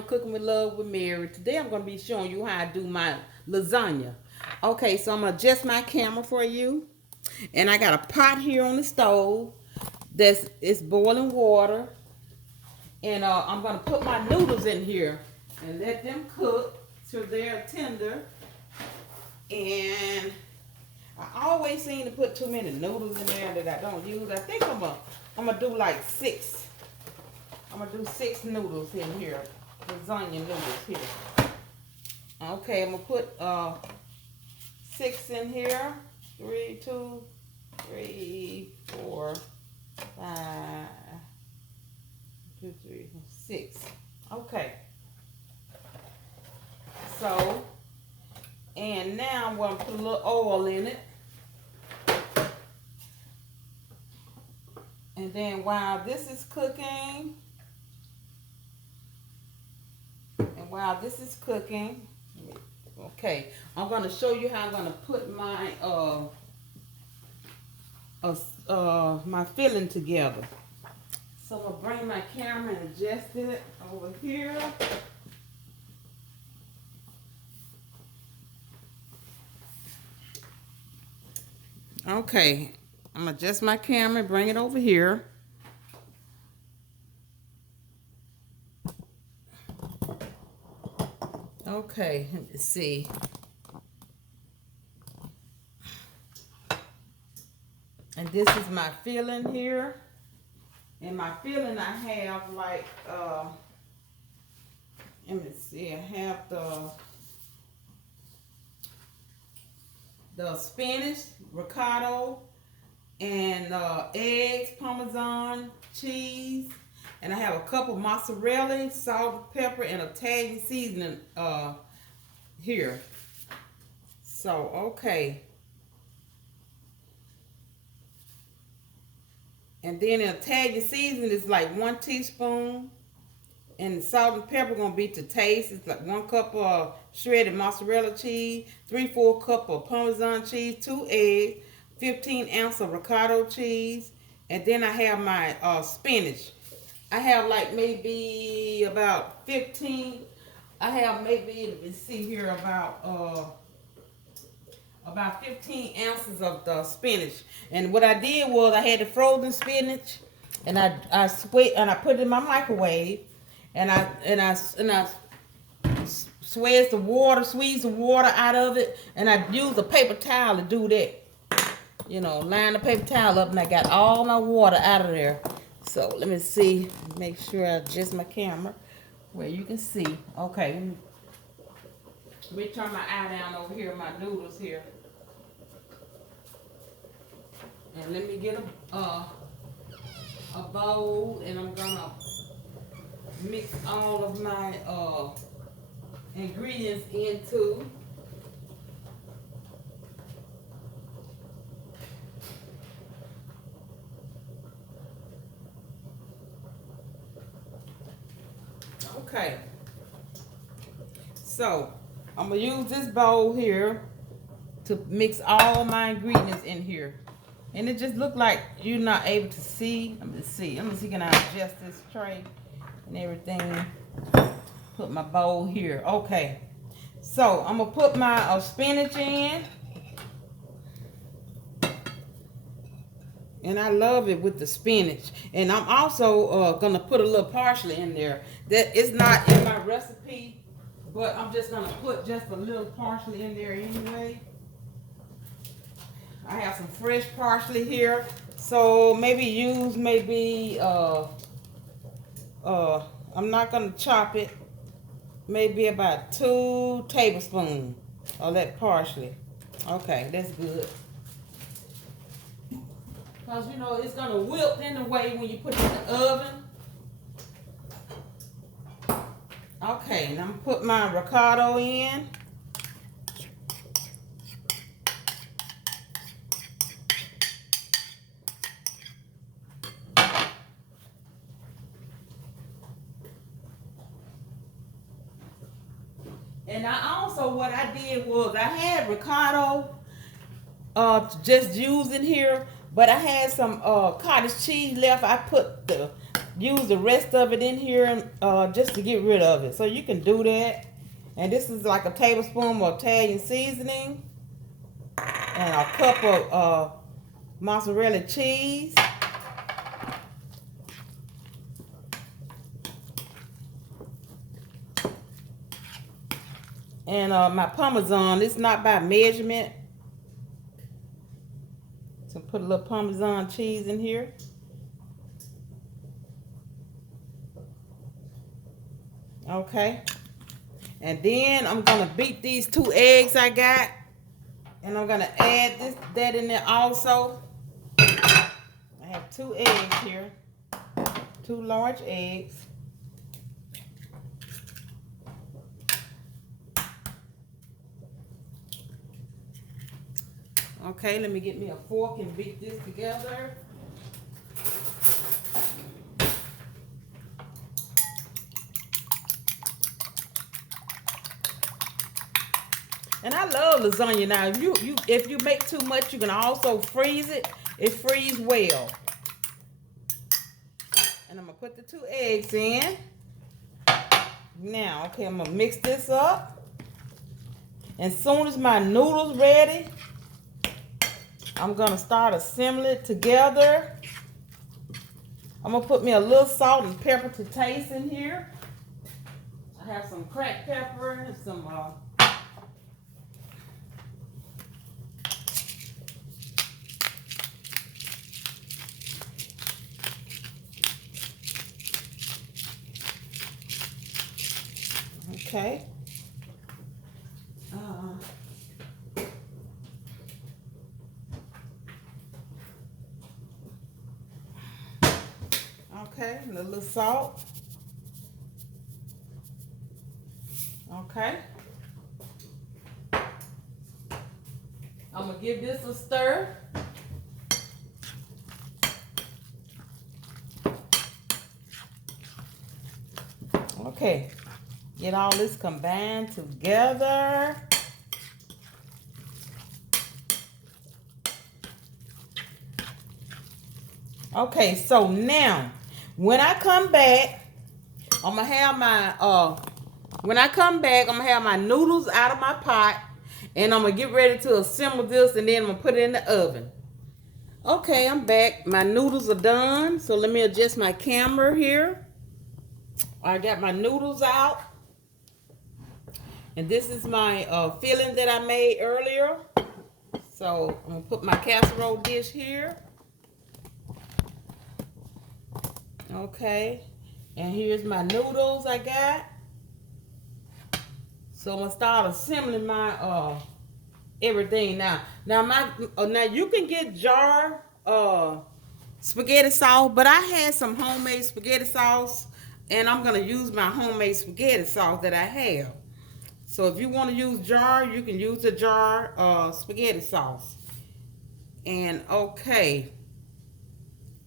channel, Cooking with Love with Mary. Today I'm going to be showing you how I do my lasagna. Okay, so I'm going to adjust my camera for you. And I got a pot here on the stove it's boiling water. And I'm going to put my noodles in here and let them cook till they're tender. And I always seem to put too many noodles in there that I don't use. I think I'm gonna do like 6. I'm gonna do 6 noodles in here, lasagna noodles here. Okay, I'm gonna put 6 in here. 3, 2, 3, 4, 5, 2, 3, 4, 6. Okay. So, and now I'm gonna put a little oil in it. And then while this is cooking, okay, I'm going to show you how I'm going to put my my filling together. So I'm going to bring my camera and adjust it over here. Okay, I'm going to adjust my camera and bring it over here. Okay, let me see. And this is my filling here. And my filling I have like, let me see, I have the spinach, ricotta, and eggs, parmesan, cheese. And I have a cup of mozzarella, salt, pepper, and Italian seasoning here. So, okay. And then the Italian seasoning is like 1 teaspoon. And the salt and pepper going to be to taste. It's like 1 cup of shredded mozzarella cheese, 3/4 cup of parmesan cheese, 2 eggs, 15 ounces of ricotta cheese. And then I have my spinach. I have like maybe about 15. I have maybe, let me see here, about 15 ounces of the spinach. And what I did was I had the frozen spinach, and I put it in my microwave, and I squeezed the water out of it, and I used a paper towel to do that. You know, line the paper towel up, and I got all my water out of there. So let me see, make sure I adjust my camera where you can see. Okay, let me turn my eye down over here, my noodles here. And let me get a bowl, and I'm gonna mix all of my ingredients into. Okay, so I'm gonna use this bowl here to mix all my ingredients in here. And it just looked like you're not able to see. Let me see, can I adjust this tray and everything? Put my bowl here. Okay, so I'm gonna put my spinach in. And I love it with the spinach. And I'm also gonna put a little parsley in there. That is not in my recipe, but I'm just gonna put just a little parsley in there anyway. I have some fresh parsley here, so maybe use I'm not gonna chop it. Maybe about 2 tablespoons of that parsley. Okay, that's good. Because, you know, it's going to wilt anyway when you put it in the oven. Okay, now I'm going to put my ricotta in. And what I did was I had ricotta just using here. But I had some cottage cheese left. I put use the rest of it in here just to get rid of it. So you can do that. And this is like a tablespoon of Italian seasoning and a cup of mozzarella cheese. And my parmesan, it's not by measurement. So put a little parmesan cheese in here. Okay. And then I'm gonna beat these 2 eggs I got. And I'm gonna add that in there also. I have 2 eggs here. 2 large eggs. Okay, let me get me a fork and beat this together. And I love lasagna. Now, if you make too much, you can also freeze it. It freezes well. And I'm gonna put the 2 eggs in. Now, okay, I'm gonna mix this up. And as soon as my noodles ready, I'm gonna start assembling it together. I'm gonna put me a little salt and pepper to taste in here. I have some cracked pepper and some okay. Okay, a little salt. Okay. I'm gonna give this a stir. Okay, get all this combined together. Okay, so now when I come back, I'm gonna have my noodles out of my pot, and I'm gonna get ready to assemble this, and then I'm gonna put it in the oven. Okay, I'm back. My noodles are done, so let me adjust my camera here. I got my noodles out, and this is my filling that I made earlier. So I'm gonna put my casserole dish here. Okay, and here's my noodles I got. So I'm gonna start assembling my everything now. Now you can get jar spaghetti sauce, but I had some homemade spaghetti sauce, and I'm gonna use my homemade spaghetti sauce that I have. So if you want to use jar, you can use the jar spaghetti sauce. And okay,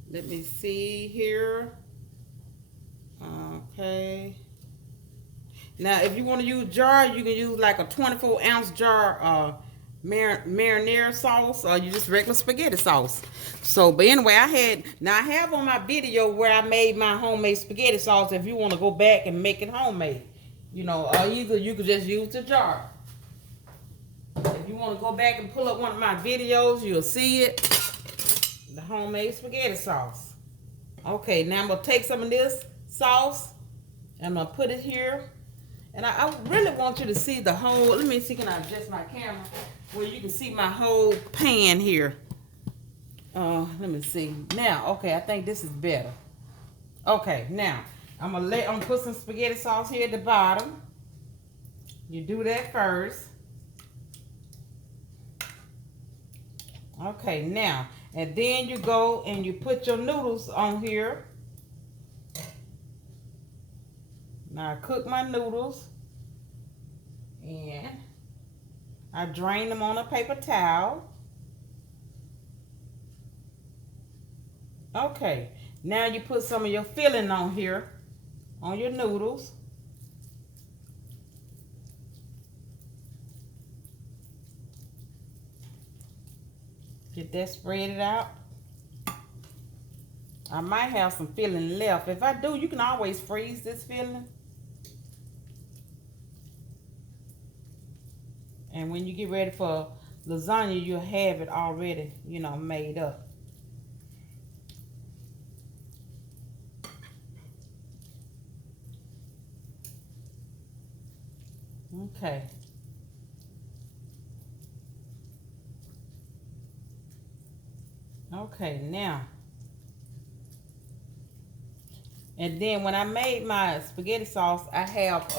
let me see here. Okay. Now, if you want to use jar, you can use like a 24-ounce jar marinara sauce, or you just regular spaghetti sauce. So, but anyway, I have on my video where I made my homemade spaghetti sauce. If you want to go back and make it homemade, you know, or either you could just use the jar. If you want to go back and pull up one of my videos, you'll see it. The homemade spaghetti sauce. Okay, now I'm going to take some of this sauce and I'm going to put it here. And I really want you to see the whole, let me see, can I adjust my camera where you can see my whole pan here. Let me see. Now, okay, I think this is better. Okay, now, I'm gonna put some spaghetti sauce here at the bottom. You do that first. Okay, now, and then you go and you put your noodles on here. Now I cook my noodles and I drain them on a paper towel. Okay, now you put some of your filling on here, on your noodles. Get that spread it out. I might have some filling left. If I do, you can always freeze this filling. And when you get ready for lasagna, you'll have it already, you know, made up. Okay. Okay, now. And then when I made my spaghetti sauce, I have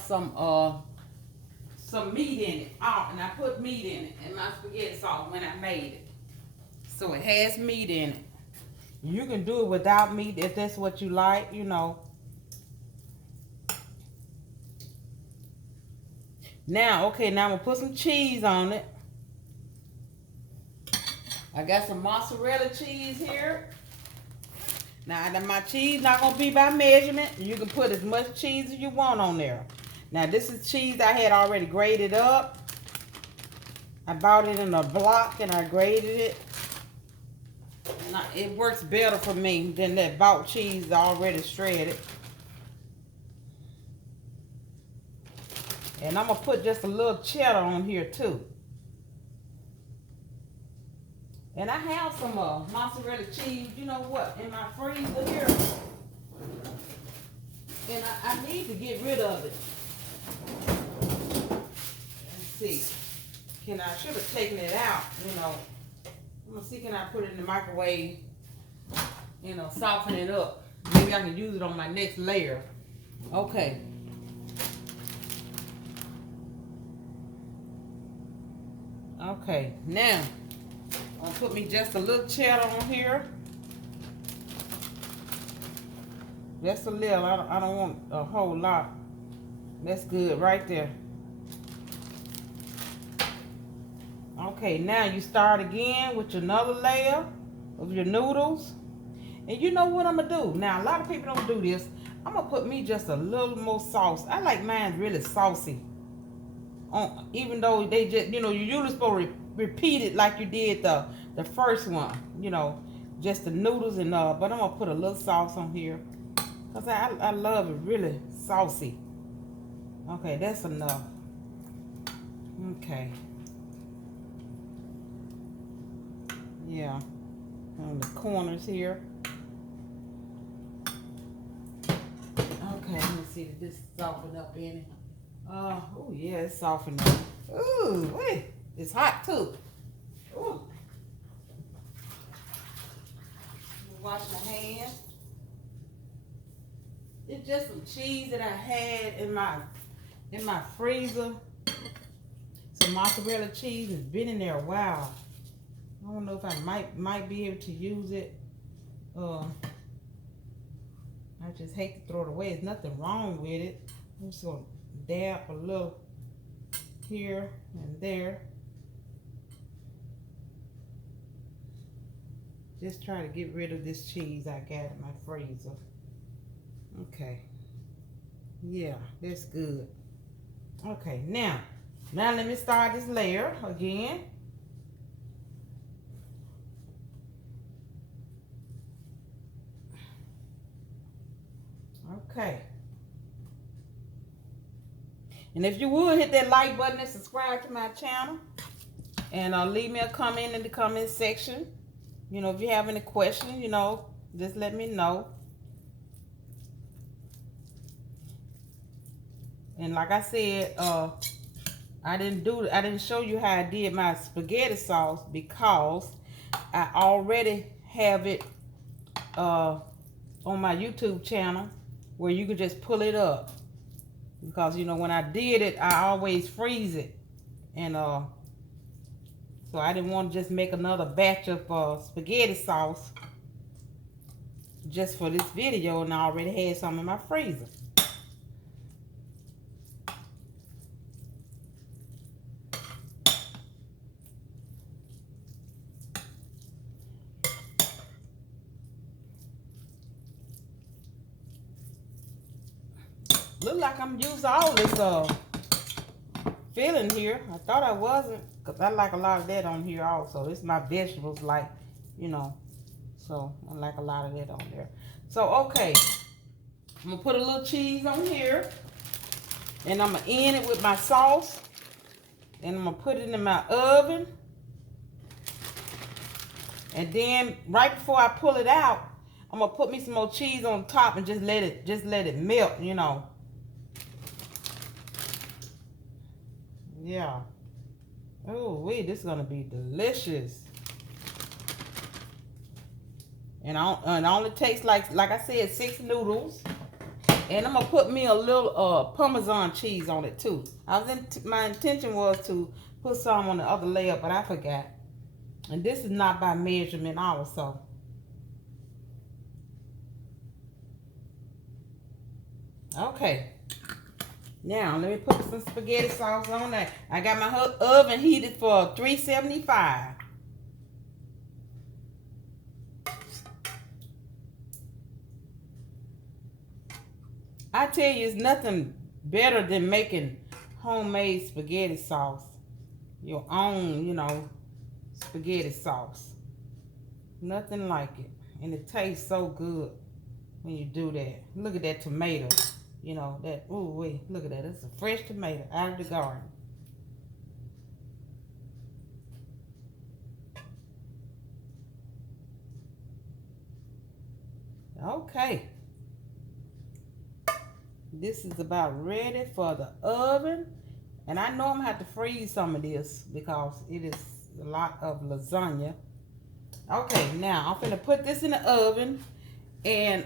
some meat in it. Oh, and I put meat in it in my spaghetti sauce when I made it. So it has meat in it. You can do it without meat if that's what you like, you know. Now, okay, now I'm gonna put some cheese on it. I got some mozzarella cheese here. Now, my cheese not gonna be by measurement. You can put as much cheese as you want on there. Now, this is cheese I had already grated up. I bought it in a block and I grated it. Now, it works better for me than that bought cheese already shredded. And I'm gonna put just a little cheddar on here too. And I have some mozzarella cheese, you know what, in my freezer here. And I need to get rid of it. Let's see. I should have taken it out, you know. I'm gonna see, can I put it in the microwave, you know, soften it up. Maybe I can use it on my next layer. Okay. Okay, now I'm gonna put me just a little cheddar on here. Just a little. I don't want a whole lot. That's good right there. Okay, now you start again with another layer of your noodles. And you know what I'm gonna do? Now, a lot of people don't do this. I'm gonna put me just a little more sauce. I like mine really saucy. Even though they just, you know, you usually supposed to repeat it like you did the first one, you know, just the noodles and but I'm gonna put a little sauce on here because I love it really saucy. Okay, that's enough. Okay. Yeah, on the corners here. Okay, let me see if this softened up any. Oh yeah, it's softened up. Ooh, wait, it's hot too. Ooh. Wash my hands. It's just some cheese that I had in my freezer. Some mozzarella cheese has been in there a while. I don't know if I might be able to use it. I just hate to throw it away. There's nothing wrong with it. I'm just gonna dab a little here and there. Just try to get rid of this cheese I got in my freezer. Okay. Yeah, that's good. Okay, now let me start this layer again. Okay. And if you would, hit that like button and subscribe to my channel. And leave me a comment in the comment section. You know, if you have any questions, you know, just let me know. And like I said, I didn't show you how I did my spaghetti sauce because I already have it on my YouTube channel where you can just pull it up. Because, you know, when I did it, I always freeze it. And so I didn't want to just make another batch of spaghetti sauce just for this video, and I already had some in my freezer. Look like I'm using all this filling here. I thought I wasn't, because I like a lot of that on here also. It's my vegetables, like, you know, So I like a lot of that on there. So, okay. I'm going to put a little cheese on here. And I'm going to end it with my sauce. And I'm going to put it in my oven. And then right before I pull it out, I'm going to put me some more cheese on top and just let it melt, you know. Yeah. Oh, wait, this is going to be delicious. And it only takes, like I said, 6 noodles. And I'm going to put me a little parmesan cheese on it, too. My intention was to put some on the other layer, but I forgot. And this is not by measurement also. Okay. Now, let me put some spaghetti sauce on there. I got my oven heated for 375. I tell you, it's nothing better than making homemade spaghetti sauce. Your own, you know, spaghetti sauce. Nothing like it. And it tastes so good when you do that. Look at that tomato. You know, that, ooh, wait, look at that. It's a fresh tomato out of the garden. Okay. This is about ready for the oven. And I know I'm going to have to freeze some of this because it is a lot of lasagna. Okay, now I'm going to put this in the oven. And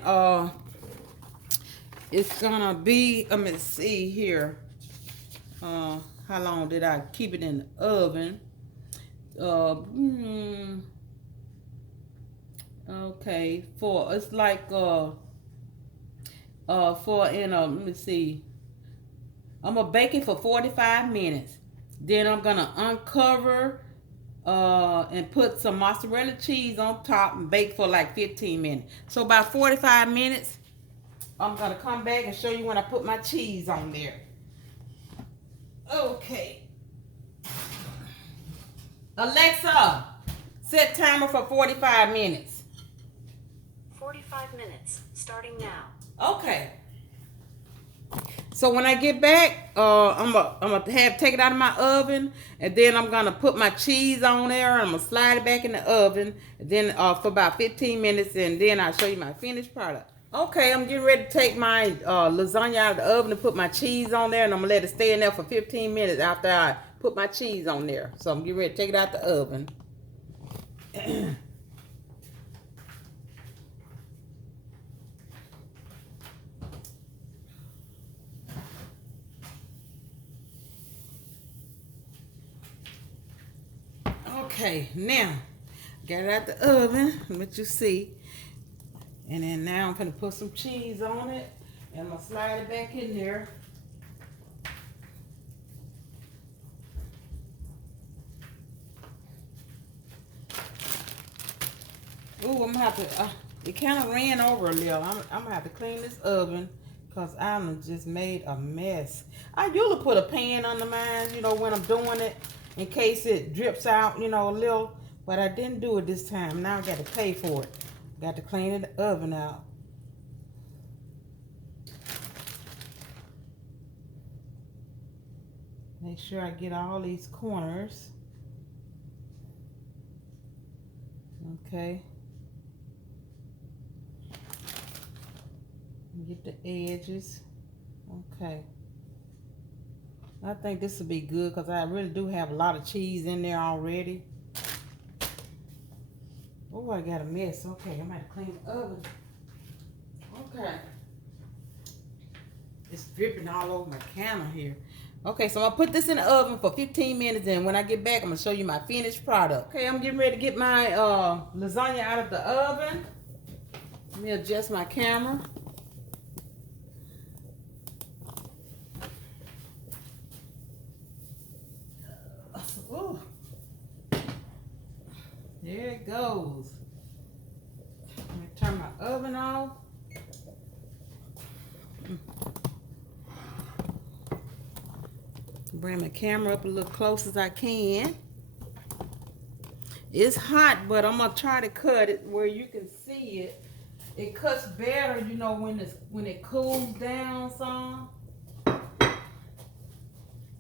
it's going to be, let me see here. How long did I keep it in the oven? Okay, it's like let me see. I'm gonna bake it for 45 minutes. Then I'm gonna uncover and put some mozzarella cheese on top and bake for like 15 minutes. So about 45 minutes, I'm gonna come back and show you when I put my cheese on there. Okay. Alexa, set timer for 45 minutes. 45 minutes, starting now. Okay. So when I get back, I'm gonna take it out of my oven, and then I'm gonna put my cheese on there. And I'm gonna slide it back in the oven, and then for about 15 minutes, and then I'll show you my finished product. Okay, I'm getting ready to take my lasagna out of the oven and put my cheese on there, and I'm gonna let it stay in there for 15 minutes after I put my cheese on there. So I'm getting ready to take it out the oven. Okay, now got it out the oven, what you see. And then now I'm gonna put some cheese on it, and I'm gonna slide it back in there. Ooh, I'm gonna have to, it kind of ran over a little. I'm gonna have to clean this oven because I just made a mess. I usually put a pan under mine, you know, when I'm doing it in case it drips out, you know, a little. But I didn't do it this time. Now I got to pay for it. Got to clean the oven out. Make sure I get all these corners. Okay. Get the edges. Okay. I think this will be good because I really do have a lot of cheese in there already. Oh, I got a mess. Okay, I'm going to clean the oven. Okay. It's dripping all over my counter here. Okay, so I'm going to put this in the oven for 15 minutes, and when I get back, I'm going to show you my finished product. Okay, I'm getting ready to get my lasagna out of the oven. Let me adjust my camera. Ooh. There it goes. Let me turn my oven off. Bring my camera up a little close as I can. It's hot, but I'm gonna try to cut it where you can see it. It cuts better, you know, when it cools down some.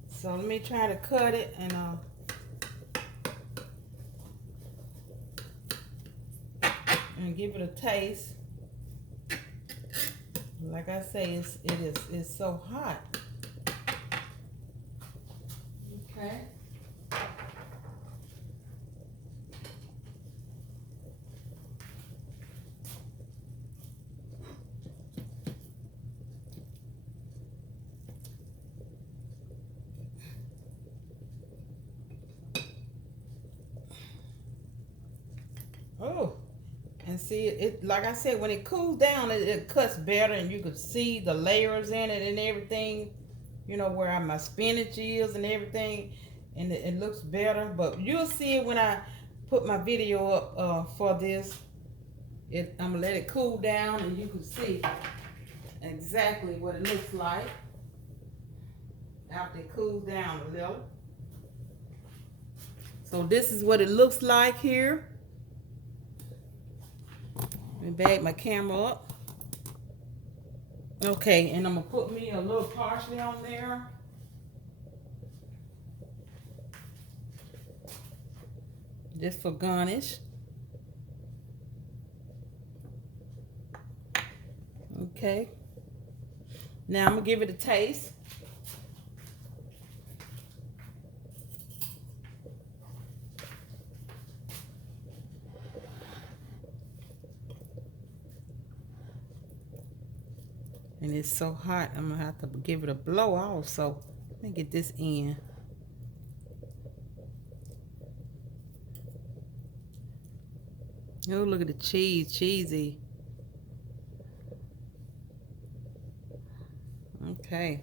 So let me try to cut it and give it a taste. Like I say, it's so hot. Okay. Oh, and see it like I said, when it cools down, it cuts better, and you could see the layers in it and everything. You know where my spinach is and everything, and it looks better. But you'll see it when I put my video up for this. I'm gonna let it cool down, and you can see exactly what it looks like after it cools down a little. So this is what it looks like here. Let me bag my camera up. Okay, and I'm gonna put me a little parsley on there. Just for garnish. Okay. Now I'm gonna give it a taste. And it's so hot, I'm gonna have to give it a blow also. Let me get this in. Oh, look at the cheese, cheesy. Okay.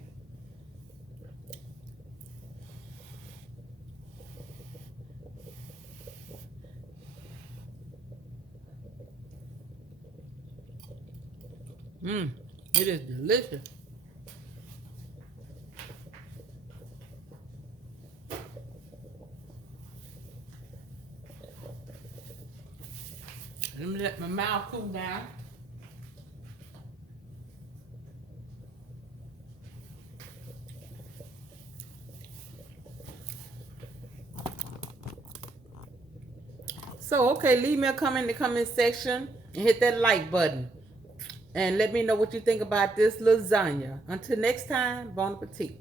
It is delicious. Let me let my mouth cool down. So, okay, leave me a comment in the comment section and hit that like button. And let me know what you think about this lasagna. Until next time, bon appetit.